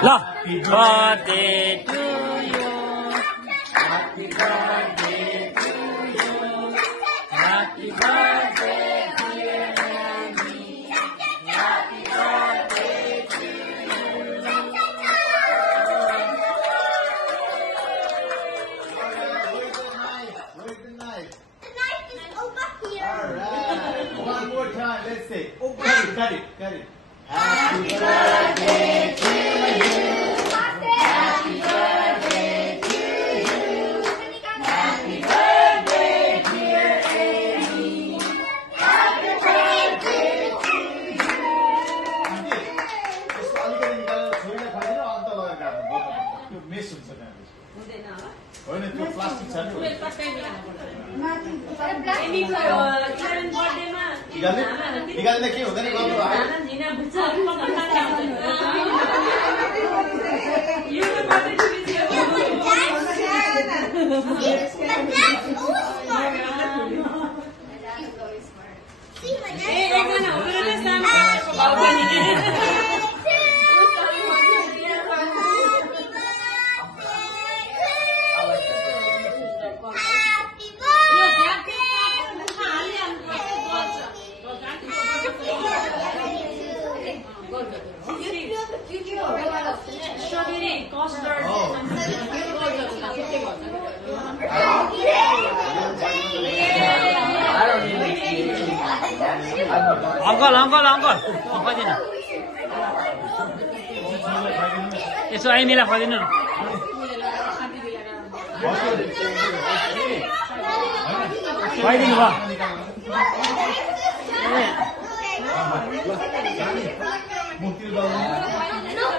Happy birthday to you. Happy birthday to you. Happy birthday, dear Annie. Happy birthday to you. Where's the knife? The knife is over here. Alright. One more time. Let's say. Oh, cut it. Happy birthday to you. Happy birthday to you. Happy birthday, dear Amy. Happy birthday to you. यसको अलिकति निकालेर छोरीलाई फर्केर अन्त लगाएर काट्नु त्यो mess हुन्छ त्यहाँ होइन त्यो प्लास्टिक छ निकाल्दा के हुँदैन गर्नु Uncle, खुवाइदिनु यसो आइमीलाई खुवाइदिनु खुवाइदिनु भयो